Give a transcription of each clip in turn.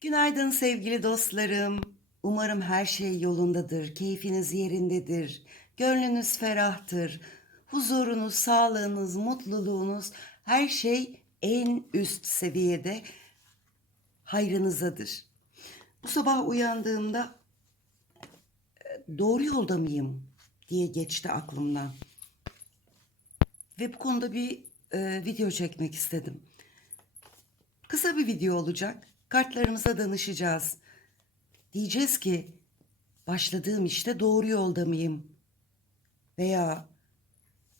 Günaydın sevgili dostlarım. Umarım her şey yolundadır, keyfiniz yerindedir, gönlünüz ferahtır, huzurunuz, sağlığınız, mutluluğunuz, her şey en üst seviyede hayrınızadır. Bu sabah uyandığımda "E, doğru yolda mıyım diye geçti aklımdan. Ve bu konuda bir e, video çekmek istedim. Kısa bir video olacak. Kartlarımıza danışacağız. Diyeceğiz ki başladığım işte doğru yolda mıyım? Veya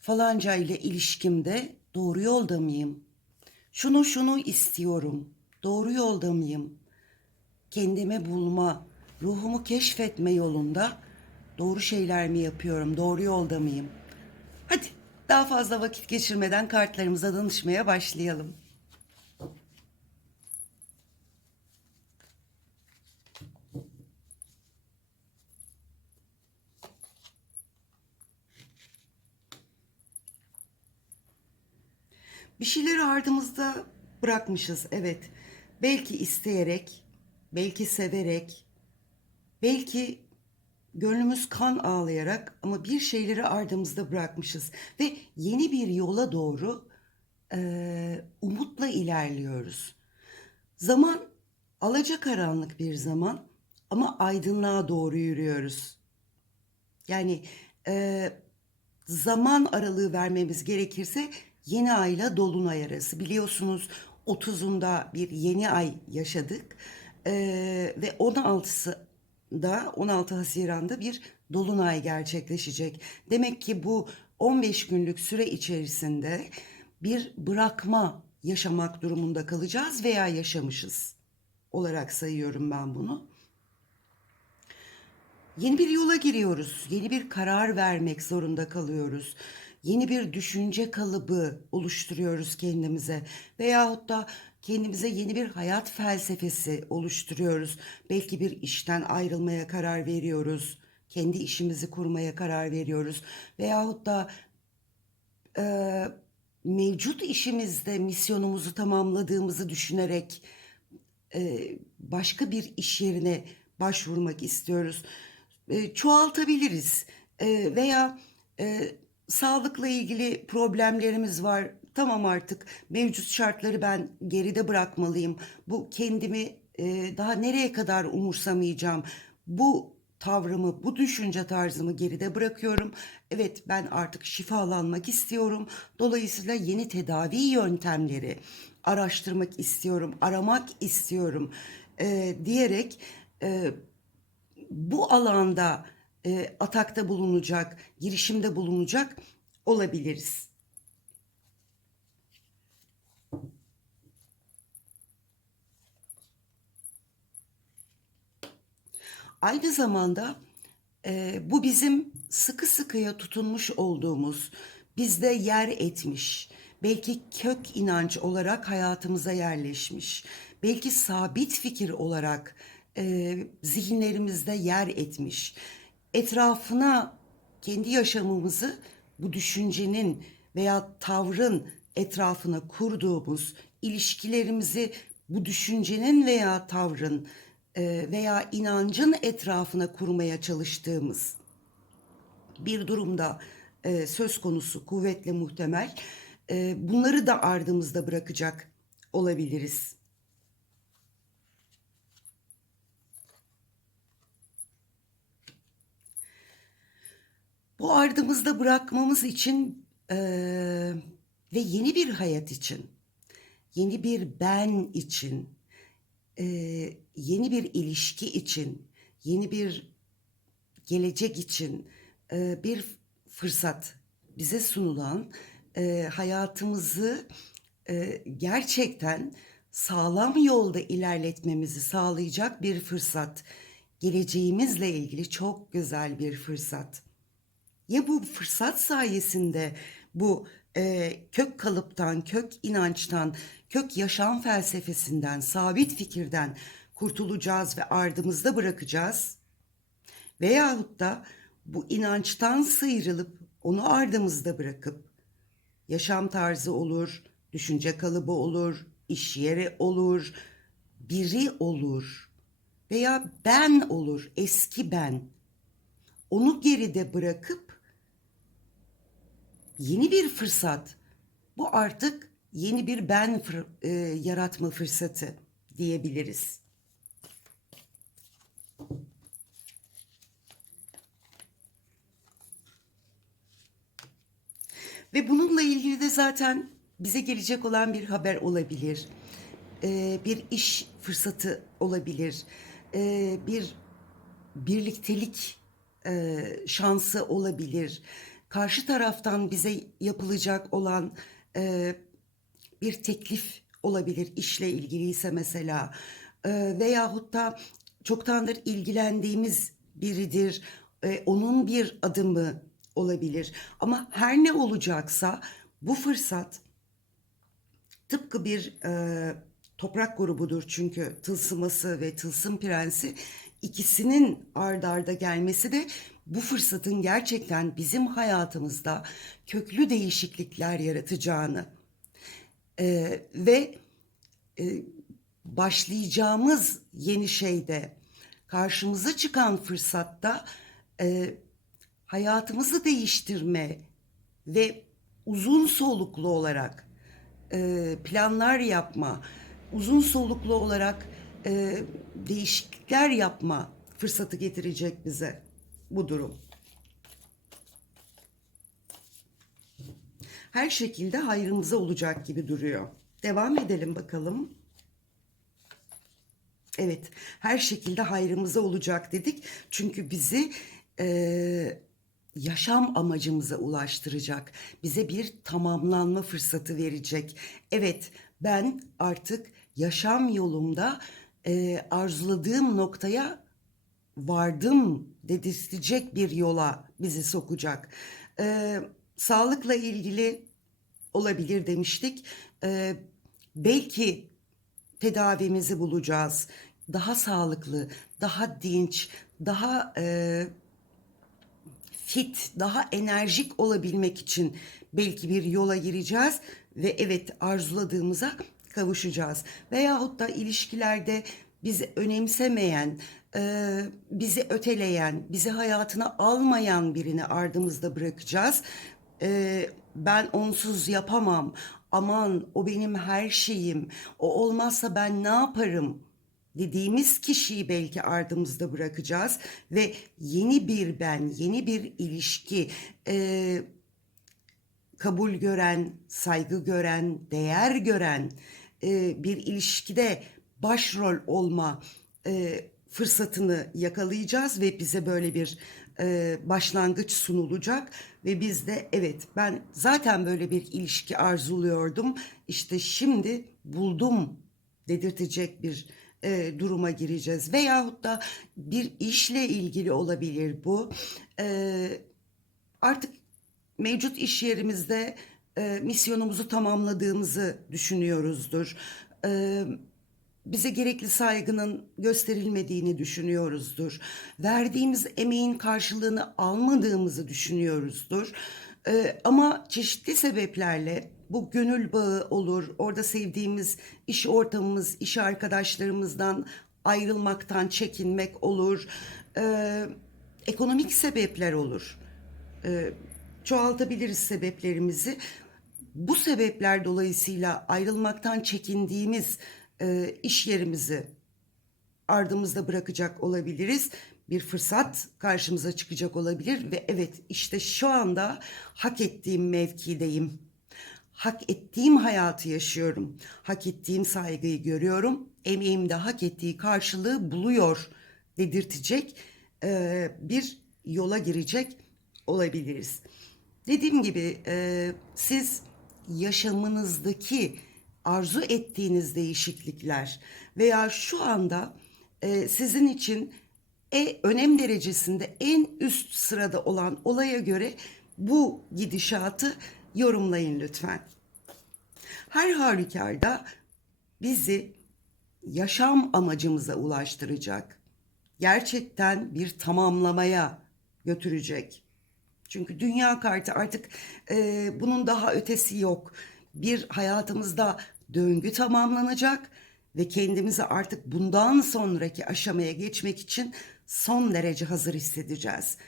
falanca ile ilişkimde doğru yolda mıyım? Şunu şunu istiyorum. Doğru yolda mıyım? Kendimi bulma, ruhumu keşfetme yolunda doğru şeyler mi yapıyorum? Doğru yolda mıyım? Hadi daha fazla vakit geçirmeden kartlarımıza danışmaya başlayalım. Bir şeyleri ardımızda bırakmışız evet. Belki isteyerek, belki severek, belki gönlümüz kan ağlayarak ama bir şeyleri ardımızda bırakmışız ve yeni bir yola doğru eee, umutla ilerliyoruz. Zaman alacakaranlık bir zaman ama aydınlığa doğru yürüyoruz. Yani e, zaman aralığı vermemiz gerekirse yeni ayla dolunay arası. Biliyorsunuz 30'unda bir yeni ay yaşadık E, ve 16'sında 16 Haziran'da bir dolunay gerçekleşecek. Demek ki bu 15 günlük süre içerisinde bir bırakma yaşamak durumunda kalacağız veya yaşamışız olarak sayıyorum ben bunu. Yeni bir yola giriyoruz. Yeni bir karar vermek zorunda kalıyoruz. Yeni bir düşünce kalıbı oluşturuyoruz kendimize. Veyahut da kendimize yeni bir hayat felsefesi oluşturuyoruz. Belki bir işten ayrılmaya karar veriyoruz. Kendi işimizi kurmaya karar veriyoruz. Veyahut da e, mevcut işimizde misyonumuzu tamamladığımızı düşünerek e, başka bir iş yerine başvurmak istiyoruz. E, çoğaltabiliriz E, veya e, sağlıkla ilgili problemlerimiz var. Tamam artık mevcut şartları ben geride bırakmalıyım. Bu kendimi e, daha nereye kadar umursamayacağım. Bu tavrımı, bu düşünce tarzımı geride bırakıyorum. Evet ben artık şifalanmak istiyorum. Dolayısıyla yeni tedavi yöntemleri araştırmak istiyorum, aramak istiyorum e, diyerek e, bu alanda e, atakta bulunacak, girişimde bulunacak olabiliriz. Aynı zamanda e, bu bizim sıkı sıkıya tutunmuş olduğumuz, bizde yer etmiş, belki kök inanç olarak hayatımıza yerleşmiş, belki sabit fikir olarak e, zihinlerimizde yer etmiş, etrafına kendi yaşamımızı bu düşüncenin veya tavrın etrafına kurduğumuz ilişkilerimizi bu düşüncenin veya tavrın e, veya inancın etrafına kurmaya çalıştığımız bir durumda e, söz konusu kuvvetle muhtemel. E, bunları da ardımızda bırakacak olabiliriz. Bu ardımızda bırakmamız için e, ve yeni bir hayat için, yeni bir ben için, e, yeni bir ilişki için, yeni bir gelecek için e, bir fırsat bize sunulan e, hayatımızı e, gerçekten sağlam yolda ilerletmemizi sağlayacak bir fırsat. Geleceğimizle ilgili çok güzel bir fırsat. Ya bu fırsat sayesinde bu e, kök kalıptan, kök inançtan, kök yaşam felsefesinden, sabit fikirden kurtulacağız ve ardımızda bırakacağız. Veyahut da bu inançtan sıyrılıp onu ardımızda bırakıp yaşam tarzı olur, düşünce kalıbı olur, iş yeri olur, biri olur veya ben olur, eski ben. Onu geride bırakıp yeni bir fırsat. Bu artık yeni bir ben fır- e, yaratma fırsatı diyebiliriz. Ve bununla ilgili de zaten bize gelecek olan bir haber olabilir. Ee, bir iş fırsatı olabilir. Ee, bir birliktelik e, şansı olabilir. Karşı taraftan bize yapılacak olan e, bir teklif olabilir işle ilgiliyse mesela. E, veyahut da çoktandır ilgilendiğimiz biridir E, onun bir adımı olabilir. Ama her ne olacaksa bu fırsat tıpkı bir e, toprak grubudur. Çünkü tılsıması ve tılsım prensi ikisinin ard arda gelmesi de bu fırsatın gerçekten bizim hayatımızda köklü değişiklikler yaratacağını e, ve e, başlayacağımız yeni şeyde karşımıza çıkan fırsatta e, hayatımızı değiştirme ve uzun soluklu olarak e, planlar yapma, uzun soluklu olarak e, değişiklikler yapma fırsatı getirecek bize bu durum. Her şekilde hayrımıza olacak gibi duruyor. Devam edelim bakalım. Evet, her şekilde hayrımıza olacak dedik. Çünkü bizi eee, yaşam amacımıza ulaştıracak. Bize bir tamamlanma fırsatı verecek. Evet, ben artık yaşam yolumda eee, arzuladığım noktaya vardım dedirtecek bir yola bizi sokacak. Eee, sağlıkla ilgili olabilir demiştik. Eee, belki tedavimizi bulacağız. Daha sağlıklı, daha dinç, daha e, fit, daha enerjik olabilmek için belki bir yola gireceğiz ve evet arzuladığımıza kavuşacağız. Veyahut da ilişkilerde bizi önemsemeyen, e, bizi öteleyen, bizi hayatına almayan birini ardımızda bırakacağız. E, ben onsuz yapamam. Aman o benim her şeyim. O olmazsa ben ne yaparım? dediğimiz kişiyi belki ardımızda bırakacağız ve yeni bir ben, yeni bir ilişki, e, kabul gören, saygı gören, değer gören e, bir ilişkide başrol olma e, fırsatını yakalayacağız ve bize böyle bir e, başlangıç sunulacak ve biz de evet ben zaten böyle bir ilişki arzuluyordum işte şimdi buldum dedirtecek bir e, duruma gireceğiz veyahut da bir işle ilgili olabilir bu. E, artık mevcut iş yerimizde e, misyonumuzu tamamladığımızı düşünüyoruzdur. E, bize gerekli saygının gösterilmediğini düşünüyoruzdur. Verdiğimiz emeğin karşılığını almadığımızı düşünüyoruzdur. E, ama çeşitli sebeplerle bu gönül bağı olur, orada sevdiğimiz iş ortamımız, iş arkadaşlarımızdan ayrılmaktan çekinmek olur, e, ekonomik sebepler olur e, çoğaltabiliriz sebeplerimizi. Bu sebepler dolayısıyla ayrılmaktan çekindiğimiz e, iş yerimizi ardımızda bırakacak olabiliriz. Bir fırsat karşımıza çıkacak olabilir ve evet işte şu anda hak ettiğim mevkideyim. Hak ettiğim hayatı yaşıyorum. Hak ettiğim saygıyı görüyorum. Emeğim de hak ettiği karşılığı buluyor dedirtecek e, bir yola girecek olabiliriz. Dediğim gibi e, siz yaşamınızdaki arzu ettiğiniz değişiklikler veya şu anda e, sizin için e, önem derecesinde en üst sırada olan olaya göre bu gidişatı yorumlayın lütfen. Her halükarda bizi yaşam amacımıza ulaştıracak. Gerçekten bir tamamlamaya götürecek. Çünkü dünya kartı artık e, bunun daha ötesi yok. Bir hayatımızda döngü tamamlanacak ve kendimizi artık bundan sonraki aşamaya geçmek için son derece hazır hissedeceğiz.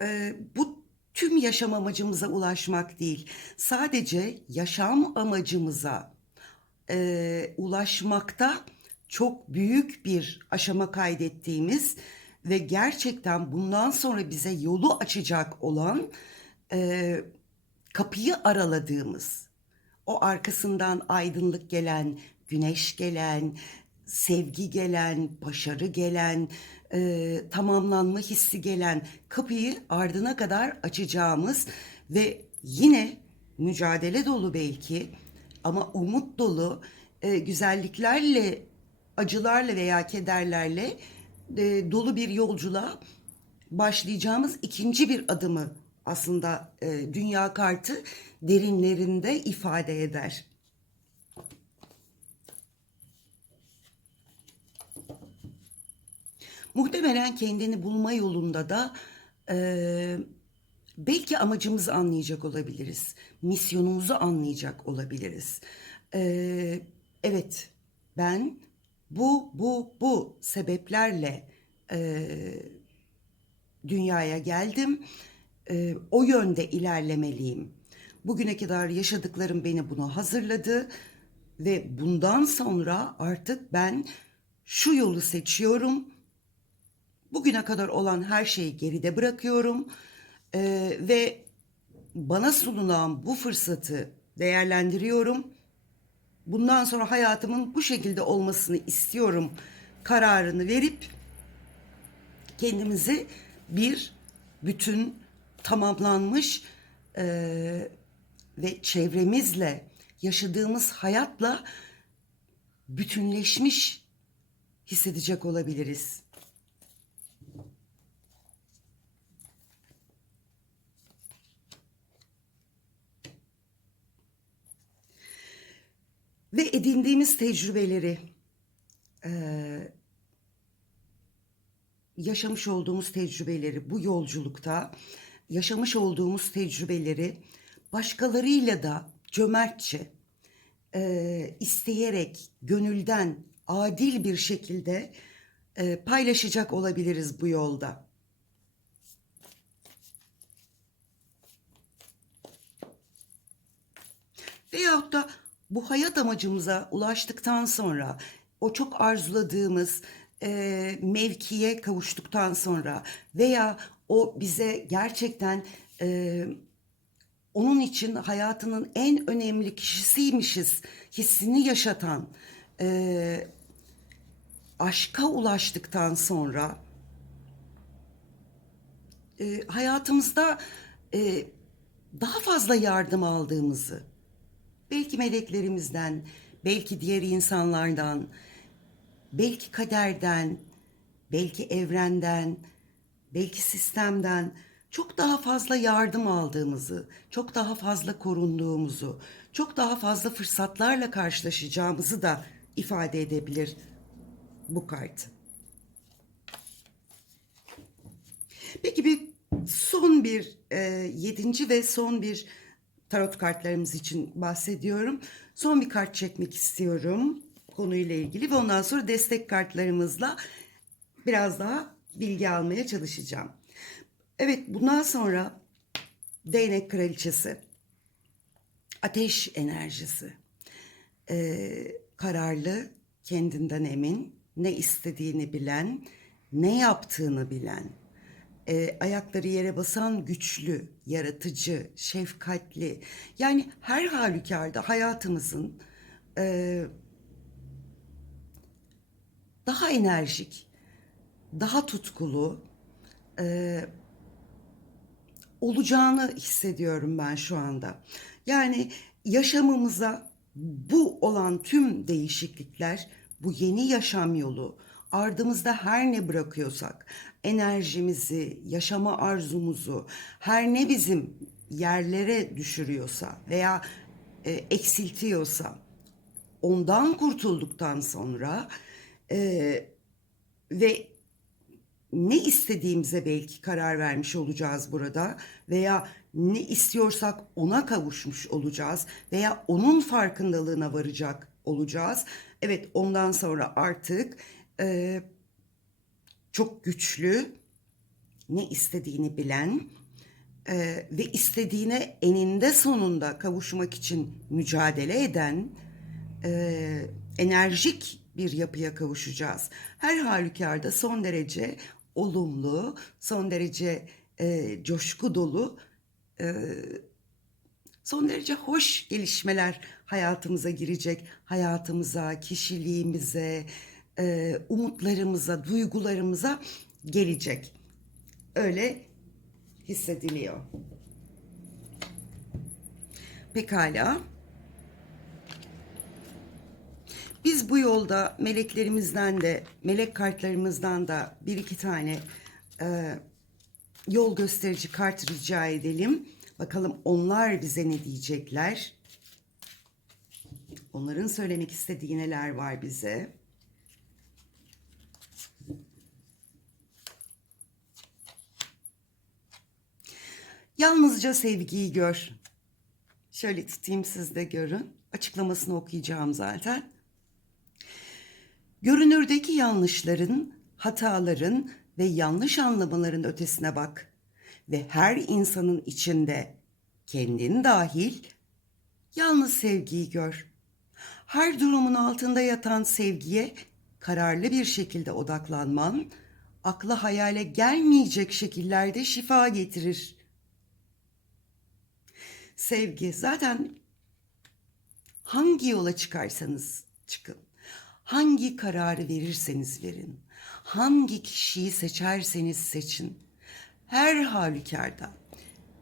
Ee, bu tüm yaşam amacımıza ulaşmak değil, sadece yaşam amacımıza e, ulaşmakta çok büyük bir aşama kaydettiğimiz ve gerçekten bundan sonra bize yolu açacak olan e, kapıyı araladığımız, o arkasından aydınlık gelen, güneş gelen, sevgi gelen, başarı gelen, e, tamamlanma hissi gelen kapıyı ardına kadar açacağımız ve yine mücadele dolu belki ama umut dolu e, güzelliklerle, acılarla veya kederlerle e, dolu bir yolculuğa başlayacağımız ikinci bir adımı aslında e, dünya kartı derinlerinde ifade eder. Muhtemelen kendini bulma yolunda da e, belki amacımızı anlayacak olabiliriz. Misyonumuzu anlayacak olabiliriz. E, evet ben bu bu bu sebeplerle e, dünyaya geldim. E, o yönde ilerlemeliyim. Bugüne kadar yaşadıklarım beni buna hazırladı ve bundan sonra artık ben şu yolu seçiyorum. Bugüne kadar olan her şeyi geride bırakıyorum E, ve bana sunulan bu fırsatı değerlendiriyorum. Bundan sonra hayatımın bu şekilde olmasını istiyorum kararını verip kendimizi bir bütün tamamlanmış eee, ve çevremizle yaşadığımız hayatla bütünleşmiş hissedecek olabiliriz. Ve edindiğimiz tecrübeleri, eee, yaşamış olduğumuz tecrübeleri bu yolculukta yaşamış olduğumuz tecrübeleri başkalarıyla da cömertçe, eee, isteyerek, gönülden, adil bir şekilde eee, paylaşacak olabiliriz bu yolda. Veyahut da bu hayat amacımıza ulaştıktan sonra o çok arzuladığımız eee, mevkiye kavuştuktan sonra veya o bize gerçekten eee, onun için hayatının en önemli kişisiymişiz hissini yaşatan eee, aşka ulaştıktan sonra eee, hayatımızda eee, daha fazla yardım aldığımızı Belki meleklerimizden, belki diğer insanlardan, belki kaderden, belki evrenden, belki sistemden çok daha fazla yardım aldığımızı, çok daha fazla korunduğumuzu, çok daha fazla fırsatlarla karşılaşacağımızı da ifade edebilir bu kart. Peki bir son bir e, yedinci ve son bir tarot kartlarımız için bahsediyorum. Son bir kart çekmek istiyorum konuyla ilgili ve ondan sonra destek kartlarımızla biraz daha bilgi almaya çalışacağım. Evet bundan sonra değnek kraliçesi, ateş enerjisi, ee, kararlı, kendinden emin, ne istediğini bilen, ne yaptığını bilen, e, ayakları yere basan güçlü, yaratıcı, şefkatli. Yani her halükarda hayatımızın e, daha enerjik, daha tutkulu e, olacağını hissediyorum ben şu anda. Yani yaşamımıza bu olan tüm değişiklikler, bu yeni yaşam yolu, ardımızda her ne bırakıyorsak, enerjimizi, yaşama arzumuzu, her ne bizim yerlere düşürüyorsa veya e, eksiltiyorsa, ondan kurtulduktan sonra e, ve ne istediğimize belki karar vermiş olacağız burada veya ne istiyorsak ona kavuşmuş olacağız veya onun farkındalığına varacak olacağız. Evet ondan sonra artık e, çok güçlü, ne istediğini bilen e, ve istediğine eninde sonunda kavuşmak için mücadele eden e, enerjik bir yapıya kavuşacağız. Her halükarda son derece olumlu, son derece e, coşku dolu, e, son derece hoş gelişmeler hayatımıza girecek. Hayatımıza, kişiliğimize, e, umutlarımıza, duygularımıza gelecek. Öyle hissediliyor. Pekala. Biz bu yolda meleklerimizden de, melek kartlarımızdan da bir iki tane e, yol gösterici kart rica edelim. Bakalım onlar bize ne diyecekler? Onların söylemek istediği neler var bize? Yalnızca sevgiyi gör. Şöyle tutayım siz de görün. Açıklamasını okuyacağım zaten. Görünürdeki yanlışların, hataların ve yanlış anlamaların ötesine bak ve her insanın içinde kendin dahil yalnız sevgiyi gör. Her durumun altında yatan sevgiye kararlı bir şekilde odaklanman akla hayale gelmeyecek şekillerde şifa getirir. Sevgi zaten hangi yola çıkarsanız çıkın, hangi kararı verirseniz verin, hangi kişiyi seçerseniz seçin, her halükarda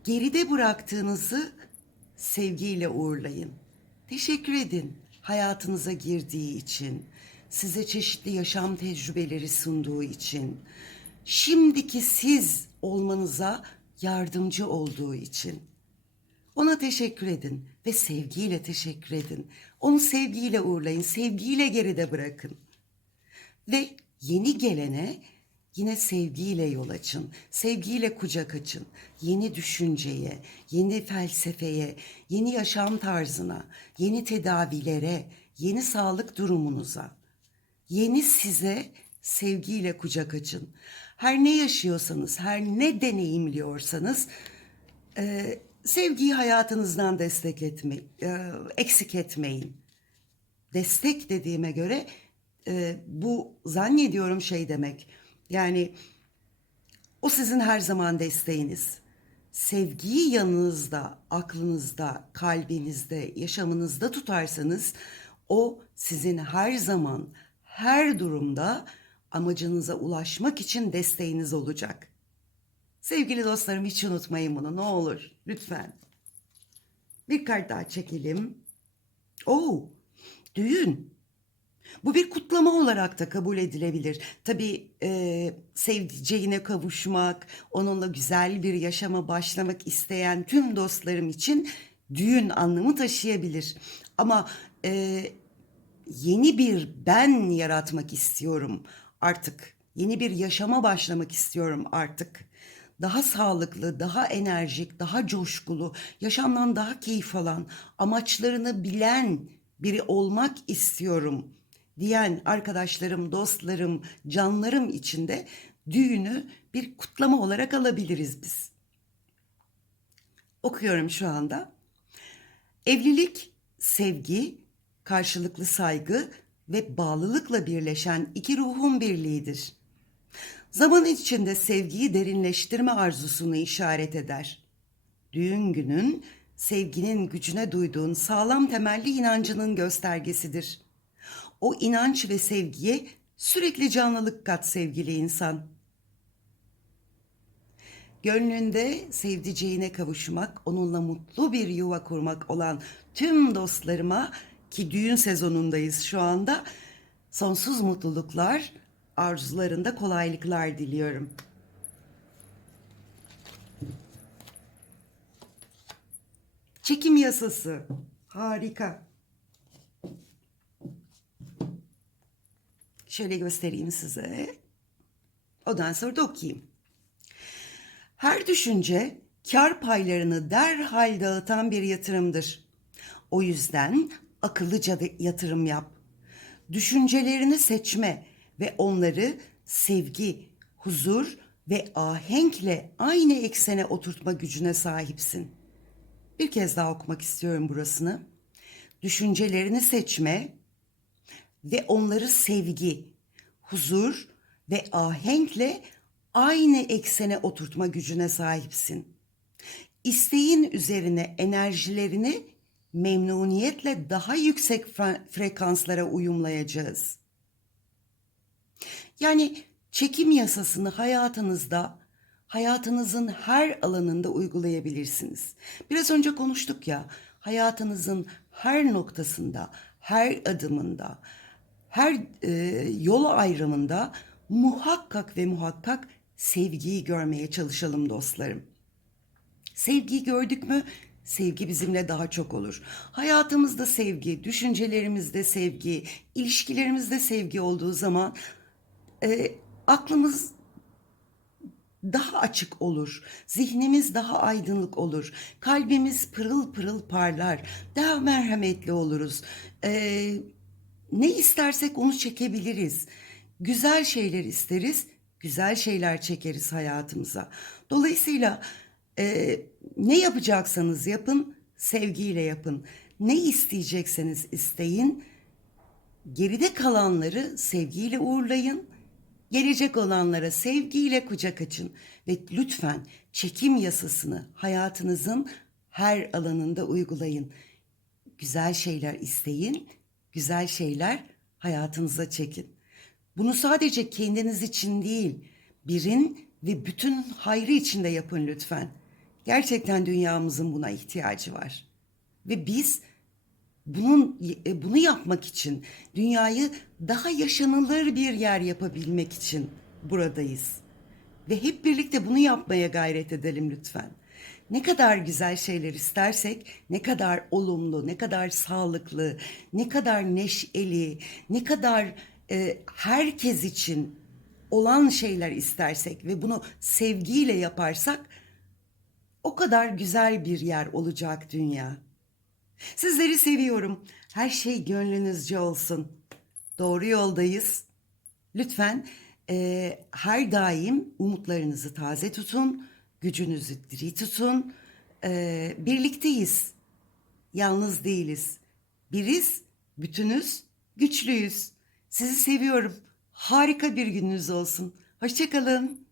geride bıraktığınızı sevgiyle uğurlayın. Teşekkür edin hayatınıza girdiği için, size çeşitli yaşam tecrübeleri sunduğu için, şimdiki siz olmanıza yardımcı olduğu için. Ona teşekkür edin ve sevgiyle teşekkür edin. Onu sevgiyle uğurlayın, sevgiyle geride bırakın. Ve yeni gelene yine sevgiyle yol açın, sevgiyle kucak açın. Yeni düşünceye, yeni felsefeye, yeni yaşam tarzına, yeni tedavilere, yeni sağlık durumunuza, yeni size sevgiyle kucak açın. Her ne yaşıyorsanız, her ne deneyimliyorsanız e, sevgiyi hayatınızdan destek etme, e, eksik etmeyin. Destek dediğime göre e, bu zannediyorum şey demek. Yani o sizin her zaman desteğiniz. Sevgiyi yanınızda, aklınızda, kalbinizde, yaşamınızda tutarsanız o sizin her zaman, her durumda amacınıza ulaşmak için desteğiniz olacak. Sevgili dostlarım hiç unutmayın bunu ne olur lütfen. Bir kart daha çekelim. Oo, düğün. Bu bir kutlama olarak da kabul edilebilir. Tabii e, sevdiceğine kavuşmak, onunla güzel bir yaşama başlamak isteyen tüm dostlarım için düğün anlamı taşıyabilir. Ama e, yeni bir ben yaratmak istiyorum artık. Yeni bir yaşama başlamak istiyorum artık. Daha sağlıklı, daha enerjik, daha coşkulu, yaşamdan daha keyif alan, amaçlarını bilen biri olmak istiyorum diyen arkadaşlarım, dostlarım, canlarım içinde düğünü bir kutlama olarak alabiliriz biz. Okuyorum şu anda. Evlilik, sevgi, karşılıklı saygı ve bağlılıkla birleşen iki ruhun birliğidir. Zaman içinde sevgiyi derinleştirme arzusunu işaret eder. Düğün günün sevginin gücüne duyduğun sağlam temelli inancının göstergesidir. O inanç ve sevgiye sürekli canlılık kat sevgili insan. Gönlünde sevdiceğine kavuşmak, onunla mutlu bir yuva kurmak olan tüm dostlarıma ki düğün sezonundayız şu anda. Sonsuz mutluluklar, arzularında kolaylıklar diliyorum. Çekim yasası. Harika. Şöyle göstereyim size. Ondan sonra da okuyayım. Her düşünce kar paylarını derhal dağıtan bir yatırımdır. O yüzden akıllıca yatırım yap. Düşüncelerini seçme ve onları sevgi, huzur ve ahenkle aynı eksene oturtma gücüne sahipsin. Bir kez daha okumak istiyorum burasını. Düşüncelerini seçme ve onları sevgi, huzur ve ahenkle aynı eksene oturtma gücüne sahipsin. İsteğin üzerine enerjilerini memnuniyetle daha yüksek fre- frekanslara uyumlayacağız. Yani çekim yasasını hayatınızda, hayatınızın her alanında uygulayabilirsiniz. Biraz önce konuştuk ya, hayatınızın her noktasında, her adımında, her e, yol ayrımında muhakkak ve muhakkak sevgiyi görmeye çalışalım dostlarım. Sevgiyi gördük mü sevgi bizimle daha çok olur. Hayatımızda sevgi, düşüncelerimizde sevgi, ilişkilerimizde sevgi olduğu zaman e, aklımız daha açık olur. Zihnimiz daha aydınlık olur. Kalbimiz pırıl pırıl parlar. Daha merhametli oluruz. E, ne istersek onu çekebiliriz. Güzel şeyler isteriz, güzel şeyler çekeriz hayatımıza. Dolayısıyla e, ne yapacaksanız yapın, sevgiyle yapın. Ne isteyecekseniz isteyin, geride kalanları sevgiyle uğurlayın. Gelecek olanlara sevgiyle kucak açın ve lütfen çekim yasasını hayatınızın her alanında uygulayın. Güzel şeyler isteyin, güzel şeyler hayatınıza çekin. Bunu sadece kendiniz için değil, birin ve bütün hayrı için de yapın lütfen. Gerçekten dünyamızın buna ihtiyacı var. Ve biz bunun e, bunu yapmak için dünyayı daha yaşanılır bir yer yapabilmek için buradayız. Ve hep birlikte bunu yapmaya gayret edelim lütfen. Ne kadar güzel şeyler istersek, ne kadar olumlu, ne kadar sağlıklı, ne kadar neşeli, ne kadar e, herkes için olan şeyler istersek ve bunu sevgiyle yaparsak o kadar güzel bir yer olacak dünya. Sizleri seviyorum. Her şey gönlünüzce olsun. Doğru yoldayız. Lütfen eee, her daim umutlarınızı taze tutun, gücünüzü diri tutun. Eee, birlikteyiz. Yalnız değiliz. Biriz, bütünüz, güçlüyüz. Sizi seviyorum. Harika bir gününüz olsun. Hoşçakalın.